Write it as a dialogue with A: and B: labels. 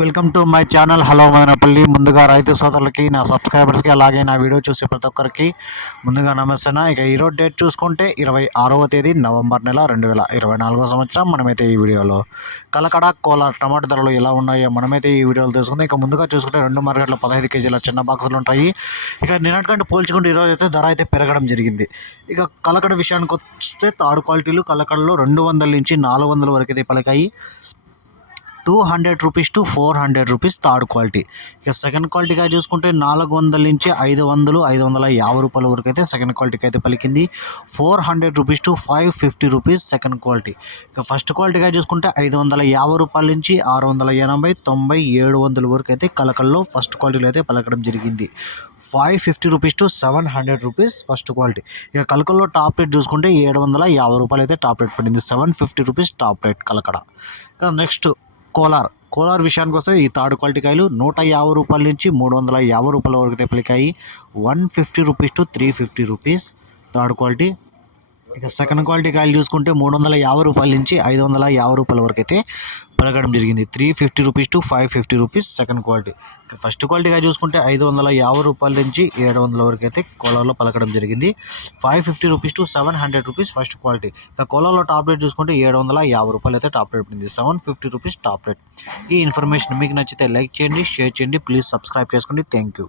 A: Welcome to my channel. Hello Madanapalle. ముందుగా రైతు సోదరులకి నా సబ్స్క్రైబర్స్కి అలాగే నా వీడియో చూసే ప్రతి ఒక్కరికి ముందుగా నమస్తే ఇక ఈరోజు డేట్ చూసుకుంటే ఇరవై ఆరవ తేదీ నవంబర్ నెల రెండు వేల ఇరవై నాలుగో సంవత్సరం. మనమైతే ఈ వీడియోలో కలకడ కోలార్ టమాటా ధరలు ఎలా ఉన్నాయో మనమైతే ఈ వీడియోలో తెలుసుకుందాం. ఇక ముందుగా చూసుకుంటే రెండు మార్కెట్లో పదహైదు కేజీల చిన్న బాక్సులు ఉంటాయి. ఇక నిన్నటికంటే పోల్చుకుంటే ఈరోజు అయితే ధర అయితే పెరగడం జరిగింది. ఇక కలకడ విషయానికి వస్తే తాడు క్వాలిటీలు కలకడలో రెండు వందల నుంచి నాలుగు వందల వరకు అయితే పలికాయి. Two hundred rupees to four hundred rupees third quality ఇక సెకండ్ క్వాలిటీగా చూసుకుంటే నాలుగు వందల నుంచి ఐదు వందలు ఐదు వందల యాభై రూపాయల వరకు అయితే సెకండ్ క్వాలిటీకి అయితే పలికింది. Four hundred rupees to five fifty rupees second quality ఇక ఫస్ట్ క్వాలిటీగా చూసుకుంటే ఐదు వందల యాభై రూపాయల నుంచి ఆరు వందల ఎనభై తొంభై ఏడు వందల వరకు అయితే కలకల్లో ఫస్ట్ క్వాలిటీలో అయితే పలకడం జరిగింది. Five fifty rupees to seven hundred rupees first quality ఇక కలకల్లో టాప్ రేట్ చూసుకుంటే ఏడు వందల యాభై రూపాయలు అయితే టాప్ రేట్ పడింది. Seven fifty rupees top rate Kalakada. ఇక నెక్స్ట్ కోలార్. కోలార్ విషయానికి వస్తే ఈ థర్డ్ క్వాలిటీ కాయలు నూట యాభై రూపాయల నుంచి మూడు వందల యాభై రూపాయల వరకు అయితే పలికాయి one fifty rupees to three fifty rupees third quality. ఇక సెకండ్ క్వాలిటీ కాయలు చూసుకుంటే మూడు వందల యాభై రూపాయల నుంచి ఐదు వందల యాభై రూపాయల వరకు అయితే పలకడం జరిగింది. Three fifty rupees to five fifty rupees second quality. First క్వాలిటీగా చూసుకుంటే ఐదు వందల యాభై రూపాయల నుంచి ఏడు వందల వరకు అయితే కోలాలో పలకడం జరిగింది. Five fifty rupees to seven hundred rupees first quality. ఇక కోలాలో టాప్ రేట్ చూసుకుంటే ఏడు వందల యాభై రూపాయలు అయితే టాప్ రేట్ ఉంది seven fifty rupees top rate. ఈ ఇన్ఫర్మేషన్ మీకు నచ్చితే లైక్ చేయండి షేర్ చేయండి. ప్లీజ్ సబ్స్క్రైబ్ చేసుకోండి. Thank you.